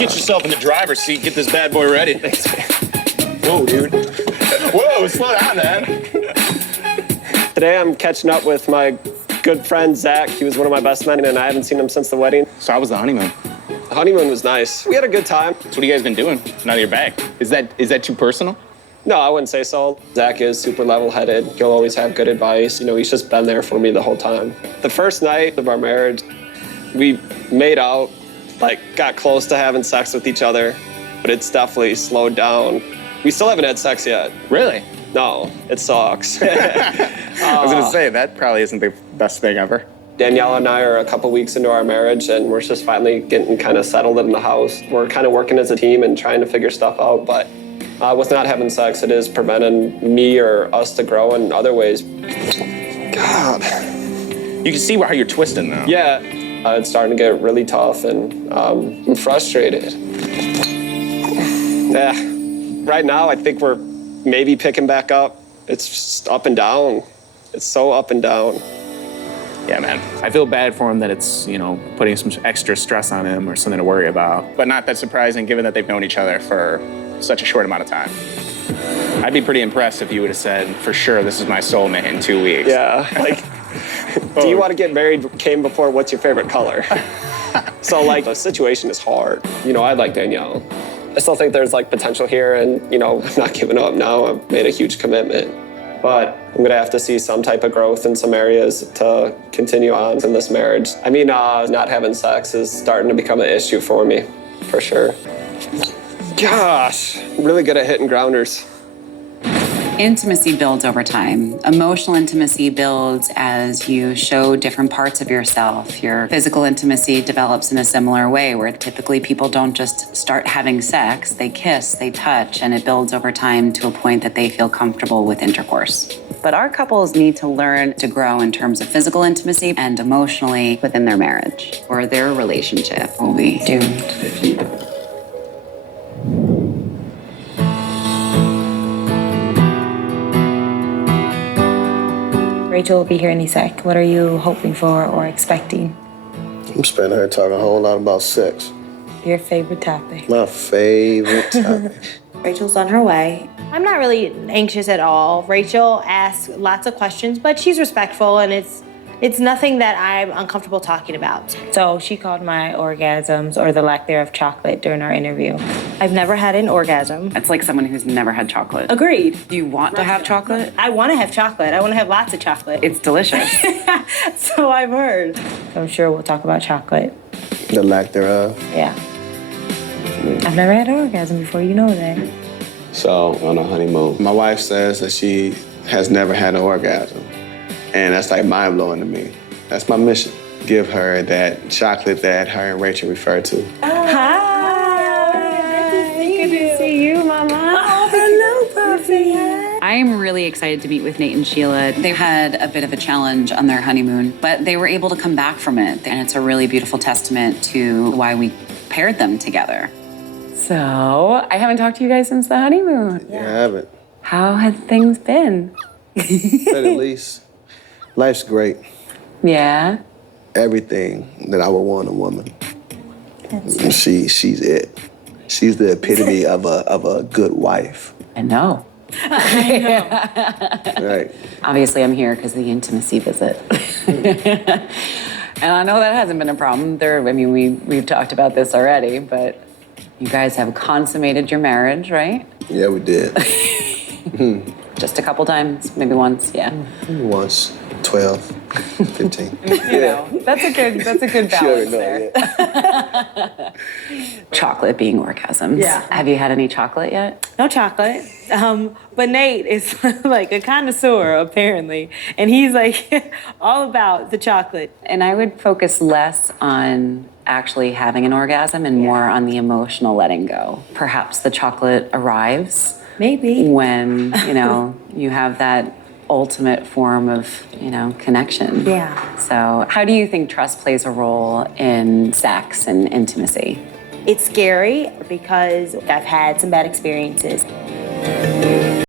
get yourself in the driver's seat. Get this bad boy ready. Thanks, man. Whoa, dude. Whoa, slow down, man. Today I'm catching up with my good friend, Zach. He was one of my best men, and I haven't seen him since the wedding. So how was the honeymoon? The honeymoon was nice. We had a good time. So what have you guys been doing now that you're back? Is that too personal? No, I wouldn't say so. Zach is super level-headed. He'll always have good advice. You know, he's just been there for me the whole time. The first night of our marriage, we made out, like got close to having sex with each other, but it's definitely slowed down. We still haven't had sex yet. Really? No, it sucks. I was gonna say, that probably isn't the best thing ever. Danielle and I are a couple weeks into our marriage, and we're just finally getting kind of settled in the house. We're kind of working as a team and trying to figure stuff out, but with not having sex, it is preventing me or us to grow in other ways. God. You can see how you're twisting now. Yeah, it's starting to get really tough, and I'm frustrated. Yeah, right now I think we're maybe picking back up. It's just up and down. It's so up and down. Yeah, man. I feel bad for him that it's, you know, putting some extra stress on him or something to worry about. But not that surprising given that they've known each other for such a short amount of time. I'd be pretty impressed if you would have said, for sure, this is my soulmate in 2 weeks. Yeah, like, do you want to get married came before what's your favorite color? So, like, the situation is hard. You know, I like Danielle. I still think there's, like, potential here, and, you know, I'm not giving up now. I've made a huge commitment. But I'm going to have to see some type of growth in some areas to continue on in this marriage. I mean, not having sex is starting to become an issue for me, for sure. Gosh, I'm really good at hitting grounders. Intimacy builds over time. Emotional intimacy builds as you show different parts of yourself. Your physical intimacy develops in a similar way, where typically people don't just start having sex, they kiss, they touch, and it builds over time to a point that they feel comfortable with intercourse. But our couples need to learn to grow in terms of physical intimacy and emotionally within their marriage, or their relationship will be doomed. Rachel will be here any sec. What are you hoping for or expecting? I'm spending her talking a whole lot about sex. Your favorite topic. My favorite topic. Rachel's on her way. I'm not really anxious at all. Rachel asks lots of questions, but she's respectful, and it's nothing that I'm uncomfortable talking about. So she called my orgasms, or the lack thereof, chocolate during our interview. I've never had an orgasm. That's like someone who's never had chocolate. Agreed. Do you want to have chocolate? I want to have chocolate. I want to have lots of chocolate. It's delicious. So I've heard. I'm sure we'll talk about chocolate. The lack thereof. Yeah. I've never had an orgasm before, you know that. So, on a honeymoon, my wife says that she has never had an orgasm. And that's like mind-blowing to me. That's my mission. Give her that chocolate that her and Rachel refer to. Hi. Good to see you, Mama. Oh, hello, Puffy. I'm really excited to meet with Nate and Sheila. They had a bit of a challenge on their honeymoon, but they were able to come back from it. And it's a really beautiful testament to why we paired them together. So, I haven't talked to you guys since the honeymoon. Yeah, I haven't. How have things been? But at least, life's great. Yeah? Everything that I would want in a woman. She's it. She's the epitome of a good wife. I know. Right. Obviously, I'm here because of the intimacy visit. And I know that hasn't been a problem. We've talked about this already, but you guys have consummated your marriage, right? Yeah, we did. Just a couple times, maybe once, yeah. Once, 12, 15. You know, that's a good balance there. Yeah. Chocolate being orgasms. Yeah. Have you had any chocolate yet? No chocolate. But Nate is like a connoisseur, apparently. And he's like all about the chocolate. And I would focus less on actually having an orgasm and more on the emotional letting go. Perhaps the chocolate arrives. Maybe. When, you have that ultimate form of, connection. Yeah. So how do you think trust plays a role in sex and intimacy? It's scary because I've had some bad experiences.